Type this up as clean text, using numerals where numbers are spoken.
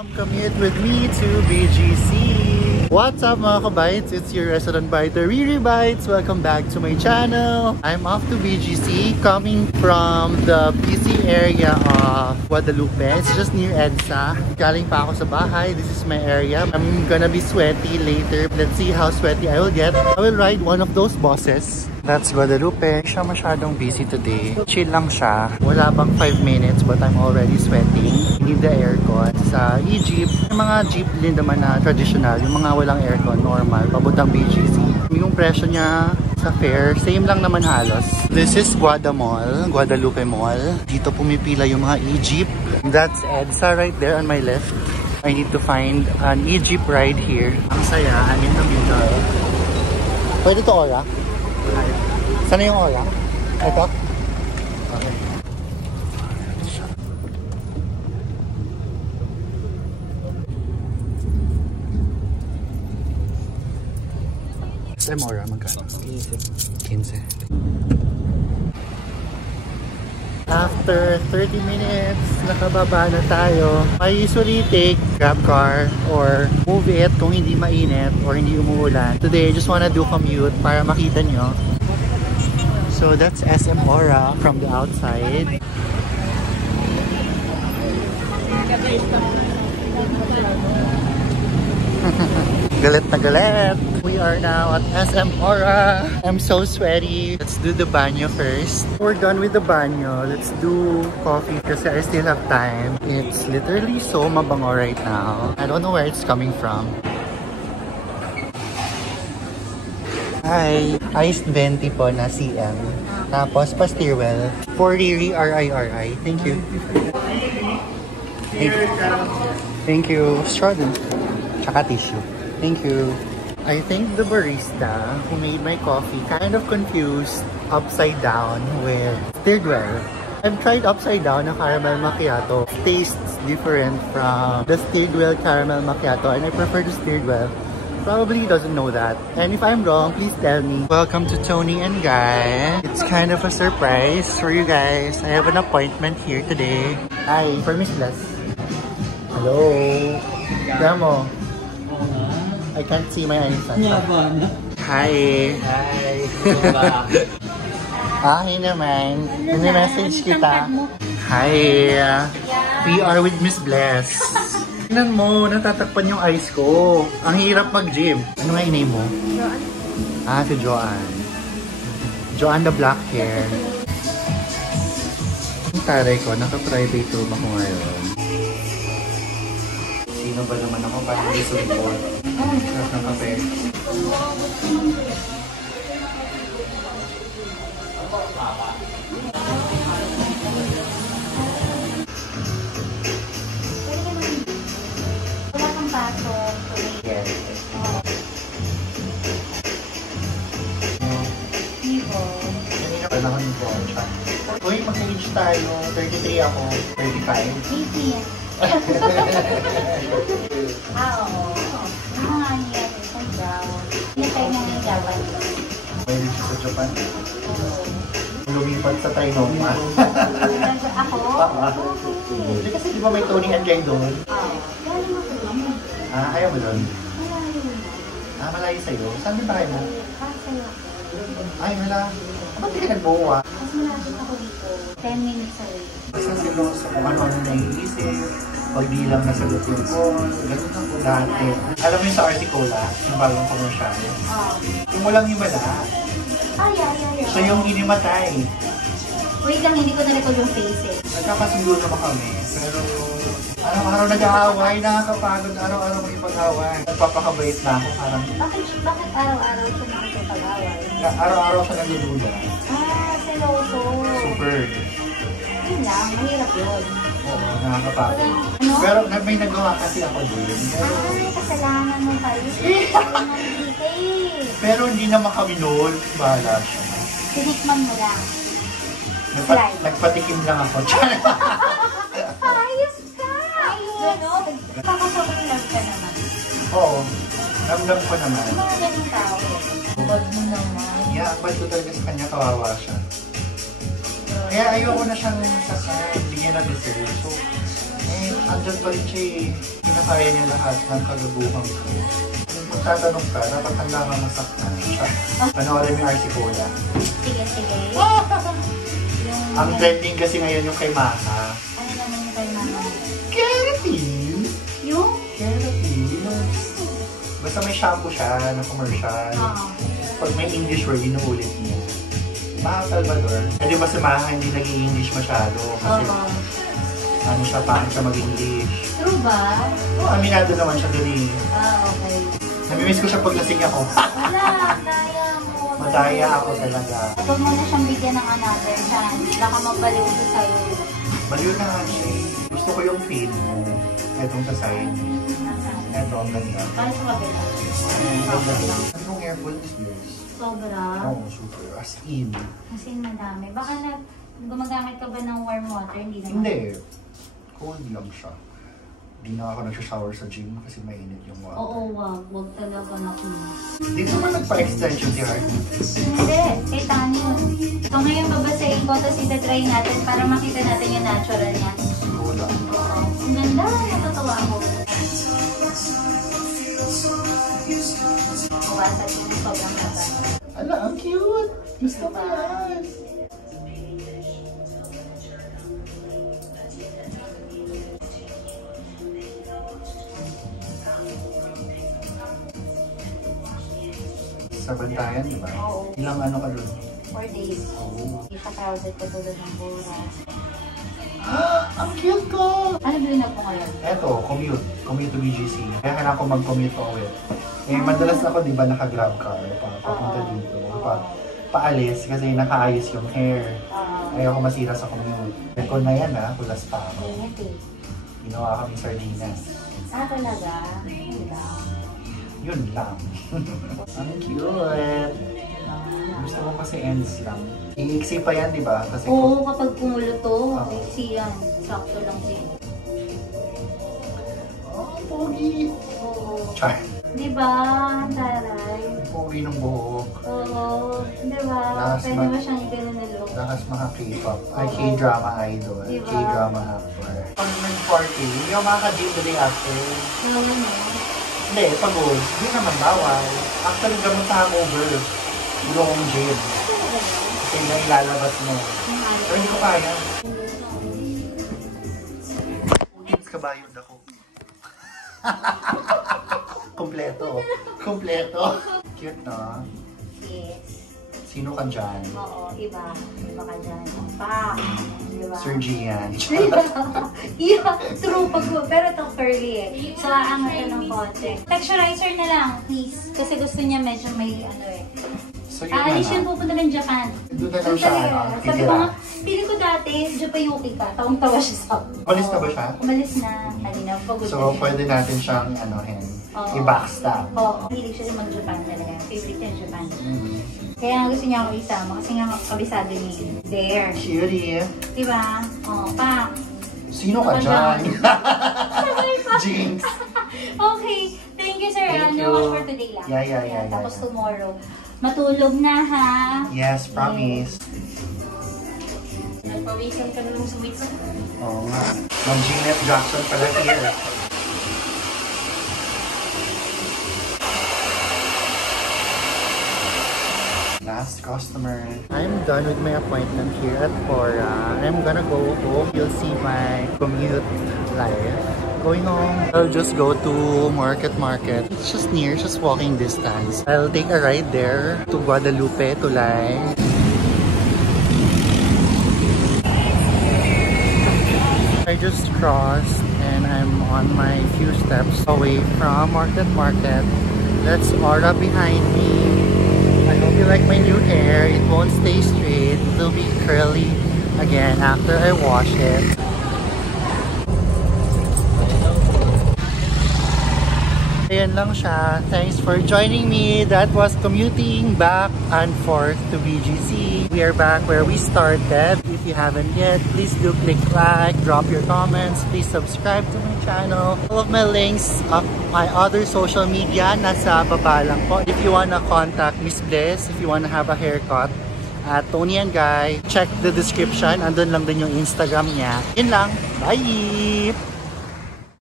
Commute with me to BGC. What's up mga kabites? It's your restaurant biter, Riri Bites. Welcome back to my channel. I'm off to BGC, coming from the busy area of Guadalupe. It's just near EDSA. Galing pa ako sa bahay. This is my area. I'm gonna be sweaty later. Let's see how sweaty I will get. I will ride one of those buses. That's Guadalupe. Siya masyadong busy today. Chill lang siya. Wala bang 5 minutes but I'm already sweating. Need the aircon. Sa e-jeep, yung mga jeep din naman na traditional, yung mga walang aircon, normal, pabuntang BGC. Yung presyo niya sa fare, same lang naman halos. This is Guada Mall, Guadalupe Mall. Dito pumipila yung mga e-jeep. That's EDSA right there on my left. I need to find an e-jeep ride here. Ang saya, I'm in the middle. Pwede to Ora? Sana yung Ora? Ito? Okay. Saan Ora? Magkano? 15. After 30 minutes, nakababa na tayo. I usually take grab car or move it kung hindi mainit or hindi umuulan. Today, I just wanna do commute para makita nyo. So that's SM Ora from the outside. Galit na galit. We are now at SM Ora. I'm so sweaty. Let's do the banyo first. We're done with the banyo. Let's do coffee kasi I still have time. It's literally so mabango right now. I don't know where it's coming from. Hi! Iced venti po na CM. Tapos pa Steerwell. For Riri, R-I-R-I. Thank you. Thank you. Straw din. Tsaka tissue. Thank you. I think the barista who made my coffee kind of confused upside down with Steerwell. I've tried upside down na caramel macchiato. Tastes different from the Steerwell caramel macchiato and I prefer the Steerwell. Probably doesn't know that. And if I'm wrong, please tell me. Welcome to Tony and Guy. It's kind of a surprise for you guys. I have an appointment here today. Hi, for Miss Bless. Hello. Gramo. I can't see my eyes. Hi. Hi. Hi naman. Nag-message kita. Hi. We are with Miss Bless. Tingnan mo, natatakpan yung eyes ko. Ang hirap mag-gym. Ano nga inay mo? Joanne. Ah, si Joanne. Joanne the black hair. Ang taray ko, naka-private room ako ngayon. Sino ba naman ako? Parang hindi sumipon. Sarap ng kape. Uy, mag-age tayo. 33 ako. 35. 80 yan. Oo. Yan. Isang brown. Hindi tayo na ng Japan. May siya sa Japan. Lumipat sa Trinoma. Ako? Hindi kasi di ba may Tony and Guy doon? Oo. Ah, ayaw mo doon? Ah, malayo sa'yo. Saan din ba kayo mo? Ay, wala. Ba't di ka nagbuwa? Mas malapit ako dito. 10 minutes away. Basta siguro sa kung ano-ano naiisip, pag di lang nasagot yung call, ganun ako dati. Alam mo yung sa Articola, yung bagong commercial? Yung walang himala. Ay. Siya yung inimatay. Wait lang, hindi ko na-record yung face eh. Nagkakasundo naman kami, pero araw-araw nag-aaway, nakakapagod, araw-araw makipag-away. Nagpapakabait na ako, parang... Bakit araw-araw siya nakikipag-away? Araw-araw siya nagdududa. Ah, seloso. Super. Yun lang, mahirap yun. Oo, nakakapagod. Ano? Pero may nagawa kasi ako din. Ay, kasalanan mo kayo. Pero hindi naman kami noon. Bahala siya. Sinikman mo lang. Nagpatikim lang ako. Ayos ka! Ayos! Kakasabang lang ka naman. Oo. Ramdam ko naman. Yung mga ganyung tao. Bad mo naman. Yeah, bad ko talaga sa kanya. Kawawa siya. Kaya ayoko na siyang sakay. Bigyan na dessert. So, andyan pa rin siya eh. Pinakaya niya lahat ng kagabuhan ko. Kung magtatanong ka, dapat handa ka masaktan siya. Panoorin mo yung Arsicola. Sige, sige. Ang trending kasi ngayon yung kay Maka. Ano naman yung kay Mama? Keratin! Yung? Keratin. Basta may shampoo siya na commercial. Pag may English word, inuulit mo. Maka Salvador. Kasi ba si Maka hindi nag-i-English masyado. Kasi ano siya, pangit siya mag-English. True ba? Aminado naman siya doon eh. Okay. Namimiss ko siya pag lasing ako. Wala, daya mo. Madaya ako talaga. Huwag mo na siyang bigyan ng another chance. Baka magbaliw ko sa'yo. Baliw na nga siya eh. Gusto ko yung feel mo. Etong sa side. Eto, ang ganda. Para sa kabila. Ano yung airful is yours? Sobra. Oo, super. As in. Kasi madami. Baka gumagamit ka ba ng warm water? Hindi naman. Hindi. Cold lang siya. Hindi na ako nagsha-shower sa gym kasi mainit yung water. Oo, wag. Wag talaga naku. Hindi naman nagpa-extension si Hardy. Hindi. Kay Tani yun. So ngayon babasahin ko, tapos itatry natin para makita natin yung natural niya. Wala. Oo. Ang ganda. Natatawa ako. Bawasan yung sobrang haba. Ala, ang cute! Gusto ko yan! Sa Bantayan, di ba? Oo. Ilang ano ka dun? 4 days. Oo. Hindi siya crowded katulad ng Bora. Ang cute ko! Ano bilhin na po ngayon? Eto, commute. Commute to BGC. Kaya kailangan ko mag-commute pa uwi. Eh, madalas ako, di ba, naka-grab car papunta dito. Paalis kasi nakaayos yung hair. Ayaw ko masira sa commute. Record na yan ha, kulas pa ako. Ingat eh. Ginawa kami sardinas. Talaga? Wala. Yun lang. Ang cute! Gusto ko kasi ends lang. Iiksi pa yan, di ba? Kasi Oo, kapag kumulo to, iksi yan. Sakto lang din. oh, pogi! Oo. Char! Di ba? Ang taray. Pogi ng buhok. Oo. Di ba? Lakas Pwede ba siyang ganun na look? Lakas mga K-pop. Ay, K-drama idol. Diba? K-drama actor. Pag nag-party, hindi ako makaka-gym the day after. Oo, no? Hindi, pagod. Hindi naman bawal. Actually, gamot sa hangover. Gulo kong gym. Kasi na ilalabas mo. Pero hindi ko kaya. Pugins ka ba yun ako? Kompleto. Kompleto. Cute na. Yes. Sino ka dyan? Oo, iba. Iba ka dyan. Pa! Diba? Sir Gian. Yeah, true. Pero ito curly eh. So, aangat ka ng konti. Texturizer na lang, please. Kasi gusto niya medyo may ano eh. So yun Alis na yan pupunta ng Japan. doon na lang siya, ano, Sabi ko titira. nga, pili ko dati, Japayuki ka. Tawang-tawa siya sa akin. Umalis na ba siya? Umalis na. Kanina, pagod So, na. pwede natin siyang, Oo. i-backstab. Oo. Hilig siya mag-Japan talaga. Favorite niya Japan. Mm. Kaya gusto niya ako isama kasi nga kabisado niya yun. There. Cutie. Diba? Oo, pa. Sino ka Ako dyan? Sabay pa. Jinx. Okay. Thank you, sir. Thank No you. much for today lang. Yeah. Tapos tomorrow. Matulog na, ha? Yes, promise. Nagpawisan ka na ng sweet na. Oo nga. Ma'am Jeanette Jackson pala here. Last customer. I'm done with my appointment here at Bora. I'm gonna go home. You'll see my commute life. Going home, I'll just go to Market. It's just near, just walking distance. I'll take a ride there to Guadalupe, Tulay. I just crossed and I'm on my few steps away from Market. That's Aura behind me. I hope you like my new hair. It won't stay straight. It'll be curly again after I wash it. Ayan lang siya. Thanks for joining me. That was commuting back and forth to BGC. We are back where we started. If you haven't yet, please do click like, drop your comments. Please subscribe to my channel. All of my links of my other social media nasa baba lang po. If you wanna contact Miss Bliss, if you wanna have a haircut at Tony and Guy, check the description. Andun lang din yung Instagram niya. Yun lang. Bye!